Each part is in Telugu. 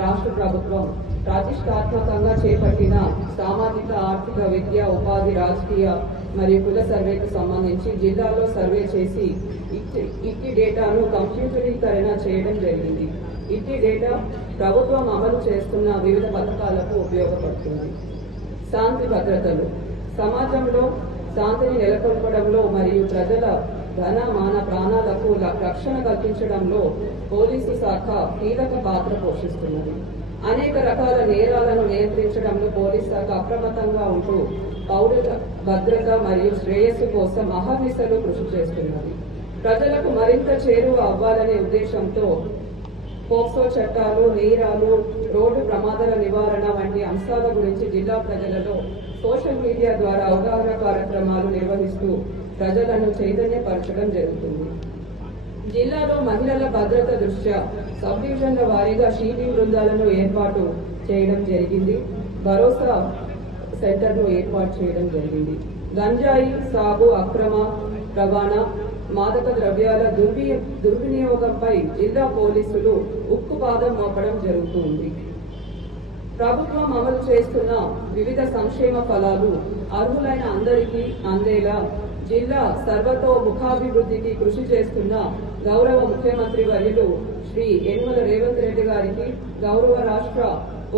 రాష్ట్ర ప్రభుత్వం ప్రతిష్టాత్మకంగా చేపట్టిన సామాజిక ఆర్థిక విద్య ఉపాధి రాజకీయ మరియు కుల సర్వేకు సంబంధించి జిల్లాలో సర్వే చేసి ఇట్టి డేటాను కంప్యూటరీకరణ చేయడం జరిగింది. ఇట్టి డేటా ప్రభుత్వం అమలు చేస్తున్న వివిధ పథకాలకు ఉపయోగపడుతుంది. శాంతి భద్రతలు సమాజంలో శాంతిని నెలకొల్పడంలో మరియు ప్రజల ధన మాన ప్రాణాలకు రక్షణ కల్పించడంలో పోలీసు శాఖ కీలక పాత్ర పోషిస్తున్నది. అనేక రకాల నేరాలను నియంత్రించడంలో పోలీసు శాఖ అప్రమత్తంగా ఉంటూ పౌరుల భద్రత మరియు శ్రేయస్సు కోసం అహర్నిశలు కృషి చేస్తున్నది. ప్రజలకు మరింత చేరువ అవ్వాలనే ఉద్దేశంతో పోక్సో చట్టాలు, నేరాలు, రోడ్డు ప్రమాదాల నివారణ వంటి అంశాల గురించి జిల్లా ప్రజలలో సోషల్ మీడియా ద్వారా అవగాహన కార్యక్రమాలు నిర్వహిస్తూ ప్రజలను చైతన్యపరచడం జరుగుతుంది. జిల్లాలో మహిళల భద్రత దృష్ట్యా సబ్ డివిజన్ల వారీగా షీటింగ్ బృందాలను ఏర్పాటు చేయడం జరిగింది. భరోసా సెంటర్ను ఏర్పాటు చేయడం జరిగింది. గంజాయి సాగు, అక్రమ రవాణా, మాదక ద్రవ్యాల దుర్వినియోగంపై జిల్లా పోలీసులు ఉక్కుపాదం మోపడం జరుగుతుంది. ప్రభుత్వం అమలు చేస్తున్న వివిధ సంక్షేమ ఫలాలు అర్హులైన అందరికీ అందేలా జిల్లా సర్వతోముఖాభివృద్ధికి కృషి చేస్తున్న గౌరవ ముఖ్యమంత్రి వర్యులు శ్రీ యనమల రేవంత్ రెడ్డి గారికి, గౌరవ రాష్ట్ర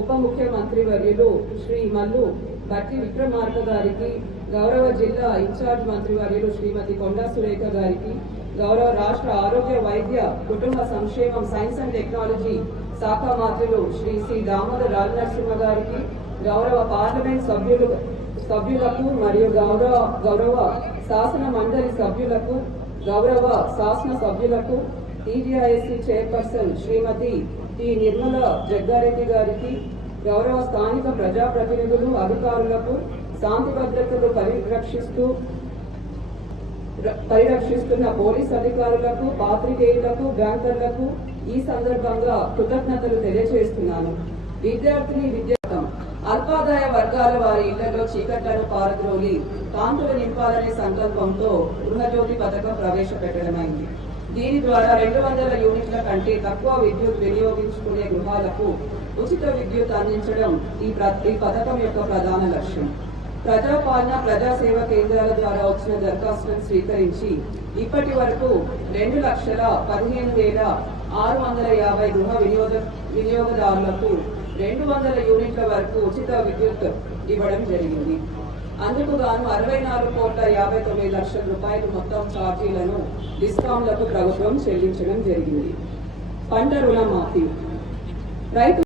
ఉప ముఖ్యమంత్రి వర్యులు శ్రీ మల్లు భట్టి విక్రమార్క గారికి, గౌరవ జిల్లా ఇన్ఛార్జ్ మంత్రి వర్యులు శ్రీమతి కొండా సురేఖ గారికి, గౌరవ రాష్ట్ర ఆరోగ్య వైద్య కుటుంబ సంక్షేమం సైన్స్ అండ్ టెక్నాలజీ శాఖ మంత్రులు శ్రీ సి దామోదర్ రాజనరసింహ గారికి, గౌరవ పార్లమెంట్ సభ్యులకు మరియు గౌరవ శాసన మండలి సభ్యులకు, గౌరవ శాసన సభ్యులకు, టీజీఐఎస్సీ చైర్పర్సన్ శ్రీమతి టి నిర్మల జగ్గారెడ్డి గారికి, గౌరవ స్థానిక ప్రజాప్రతినిధులు, అధికారులకు, శాంతి భద్రతలు పరిరక్షిస్తున్న పోలీస్ అధికారులకు, పాత్రికేయులకు, బ్యాంకర్లకు ఈ సందర్భంగా కృతజ్ఞతలు తెలియజేస్తున్నాను. విద్యార్థం అల్పాదాయ వర్గాల వారి ఇళ్లలో చీకట్లను పారద్రోలి కాంతులు నింపాలనే సంకల్పంతో గృహజ్యోతి పథకం ప్రవేశపెట్టడమైంది. దీని ద్వారా 200 యూనిట్ల కంటే తక్కువ విద్యుత్ వినియోగించుకునే గృహాలకు ఉచిత విద్యుత్ అందించడం ఈ పథకం యొక్క ప్రధాన లక్ష్యం. ప్రజాపాలన ప్రజాసేవ కేంద్రాల ద్వారా వచ్చిన దరఖాస్తులను స్వీకరించి ఇప్పటి వరకు 2,15,650 గృహ వినియోగదారులకు 200 యూనిట్ల వరకు ఉచిత విద్యుత్ ఇవ్వడం జరిగింది. అందుకు గాను 64,59,00,000 రూపాయలు మొత్తం ఛార్జీలను డిస్కాంలకు ప్రభుత్వం చెల్లించడం జరిగింది. పంట రుణమాఫీ రైతు